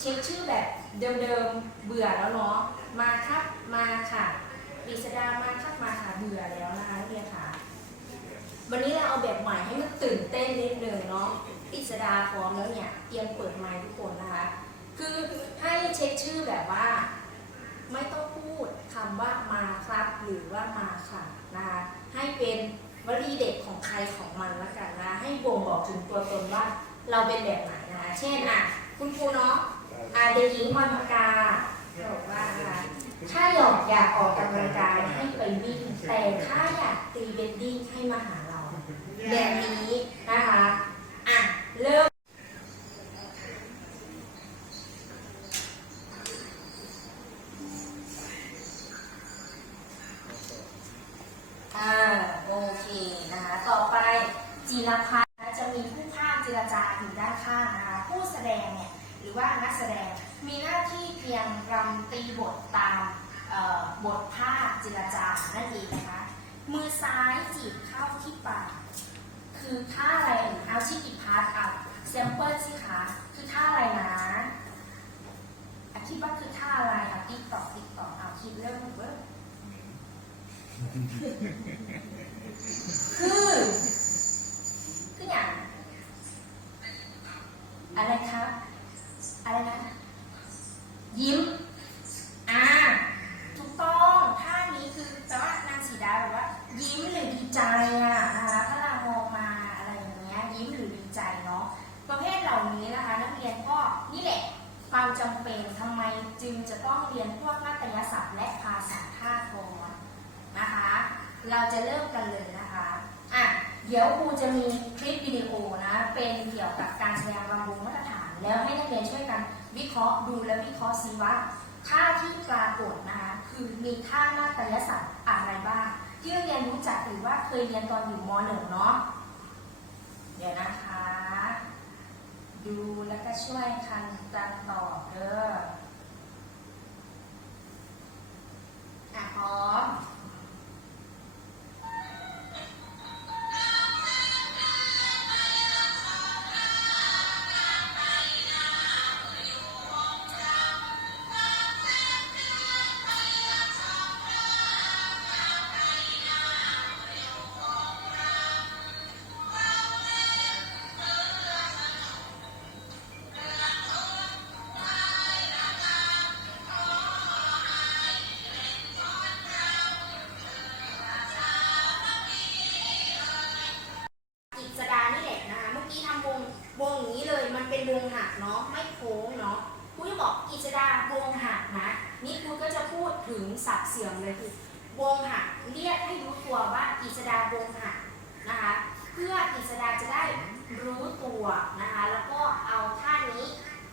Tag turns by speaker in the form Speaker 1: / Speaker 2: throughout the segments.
Speaker 1: เช็คชื่อแบบเดิมๆเบื่อแล้วเนาะมาครับมาค่ะกฤษดามาครับมาค่ะเบื่อแล้วนะคะนักเรียนค่ะวันนี้เราเอาแบบใหม่ให้มันตื่นเต้นนิดนึงเนาะกฤษดาพร้อมแล้วเนี่ยเตรียมเปิดไมค์ทุกคนนะคะ คือให้เช็คชื่อแบบว่า ไม่ต้องพูดคำว่ามาครับหรือว่ามาค่ะนะคะให้เป็นวลีเด็ดของใครของมันละกันนะให้บ่งบอกถึงตัวตนว่าเราเป็นแบบไหนนะคะเช่นอะ คุณครูเนาะอาเด็กหญิงพรพกาบอกว่านะคะถ้าอยากอยากออกกำลังกายให้ไปวิ่ง แต่ถ้าอยากตีเบดดิ้งให้มาหาเรา แบบนี้นะคะ อะ เริ่มอ่าโอเคนะคะ ต่อไปจีรพัฒ ดงเนี่ยหรือว่านักแสดงมีหน้าที่เพียงรำตีบทตามเอ่อบทภาคเจรจานั่นเองนะคะมือซ้ายจีบเข้าที่ปากคือท่าอะไรเอ่ยเอาชิคกี้พาร์ทอะแซมเปิลสิคะคือท่าอะไรนะอะคิดว่าคือท่าอะไรอะติ๊กตอกติ๊กตอกเอาคิดเริ่มเว้ยคือคืออย่าง อะไรครับ อะไรนะ ยิ้ม อ่า ถูกต้องท่านี้คือแปลว่านางสีดาแบบว่า ยิ้มหรือดีใจอะนะคะพระรามองมาอะไรอย่างเงี้ย ยิ้มหรือดีใจเนาะ ประเภทเหล่านี้นะคะ นักเรียนก็นี่แหละความจำเป็นทำไมจึงจะต้องเรียนพวกนาฏยศัพท์และภาษาท่าก่อนนะคะ เราจะเริ่มกันเลยนะ เดี๋ยวครูจะมีคลิปวิดีโอนะ เป็นเกี่ยวกับการแสดงรำวงมาตรฐาน แล้วให้นักเรียนช่วยกันวิเคราะห์ดูและวิเคราะห์ซิว่าท่าที่ปรากฏนะคะคือมีท่านาฏยศัพท์อะไรบ้าง ที่นักเรียนรู้จักหรือว่าเคยเรียนตอนอยู่ม .1 เนาะเดี๋ยวนะคะ ดูแล้วก็ช่วยกันกันตอบเด้อ กี้ทำวงวงอย่างนี้เลย มันเป็นวงหักเนาะไม่โค้งเนาะครูจะบอกกิจดาวงหักนะนี่ครูก็จะพูดถึงสับเสื่อมเลยคือวงหักเรียกให้รู้ตัวว่ากิจดาวงหักนะคะเพื่อกิจดาจะได้รู้ตัวนะคะแล้วก็เอาท่านี้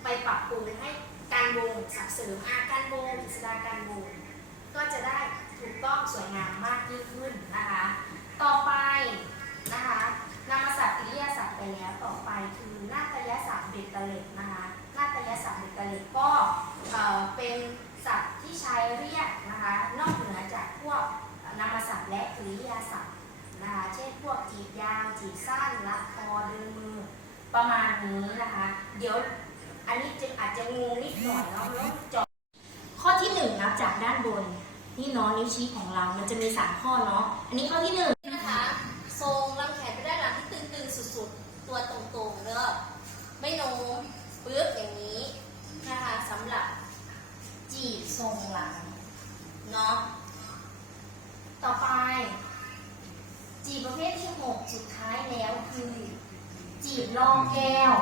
Speaker 1: ไปปรับปรุงให้การวงสับเสริมอาการวงกิจดาการวงก็จะได้ถูกต้องสวยงามมากยิ่งขึ้นนะคะ ต่อไปนะคะ เบตเตเล็ตนะคะนาตยศัพท์เบตเตเล็ตก็เป็นสัตว์ที่ใช้เรียกนะคะนอกเหนือจากพวกนามสัพท์และกริยาสัพท์นะคะเช่นพวกจีบยาวจีบสั้นรัดคอเดินมือประมาณนี้นะคะ เดี๋ยวอันนี้จะอาจจะงงนิดหน่อยเนาะแล้วจอข้อที่หนึ่งนะจากด้านบนนี่น้องนิ้วชี้ของเรา มันจะมีสามข้อเนาะอันนี้ข้อที่หนึ่ง สุดท้ายแล้วคือ จีบล่อแก้ว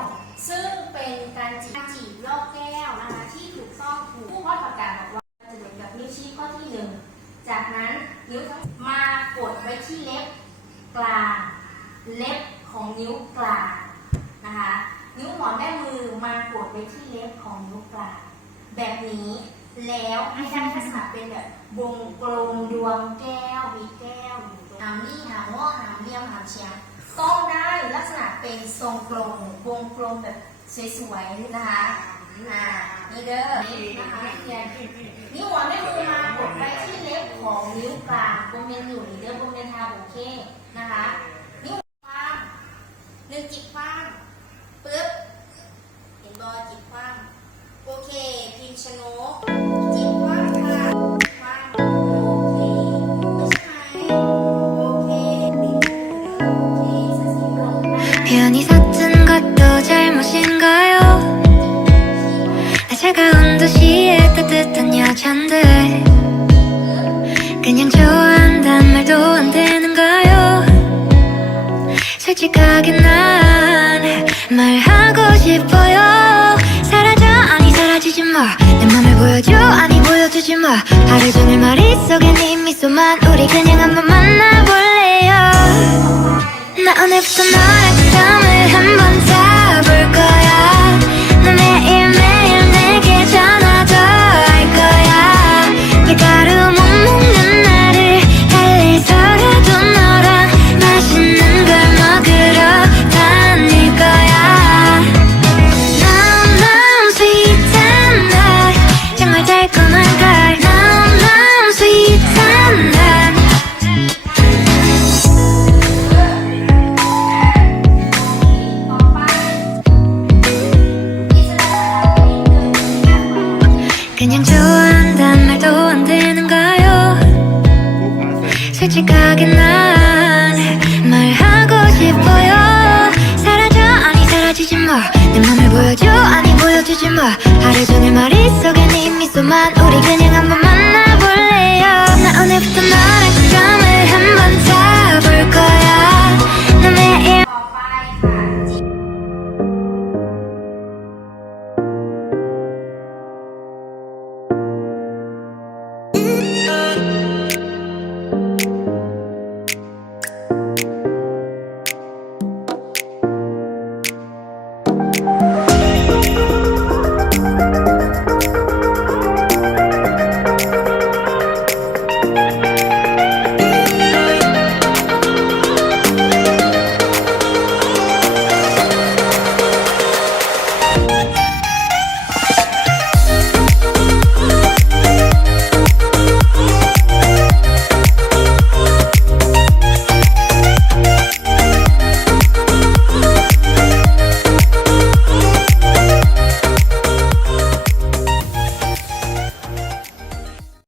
Speaker 1: ซึ่งเป็นการจีบจีบล่อแก้วนะคะที่ถูกต้องถูกผู้ข้อประกาศบอกว่าจะเหมือนกับนิ้วชี้ข้อที่หนึ่งจากนั้นนิ้วทั้งมากดไว้ที่เล็บกลาง เล็บของนิ้วกลางนะคะนิ้วหัวแม่มือมากดไว้ที่เล็บของนิ้วกลาง แบบนี้แล้วให้ได้ลักษณะเป็นแบบวงกลมดวงแก้วมีแก้วอยู่ หามนี่หามง้อหามเรียมหามเชียงต้องได้ลักษณะเป็นทรงกลมวงกลมแบบสวยๆนะคะอ่านี่เด้อนะคะเรียนนิ้วหัวแม่มือมากดไปที่เล็บของนิ้วกลางบนเมนอยู่นี่เด้อบนเมนทาโอเคนะคะนิ้วความหนึ่งจิกความปึ๊บเห็นบอจิกความโอเคพิมพ์ชนก
Speaker 2: 괜히 샀던 것도 잘못인가요? 나 차가운 도시에 따뜻한 여잔데 그냥 좋아한단 말도 안 되는가요? 솔직하게 난 말하고 싶어요 사라져 아니 사라지지 마내 맘을 보여줘 아니 보여주지 마 하루 종일 머릿속에 네 미소만 솔직하게 난 말하고 싶어요. 사라져 아니 사라지지 마내 맘을 보여줘 아니 보여주지 마. 하루 종일 머릿속에 네 미소만 우리 그냥 한번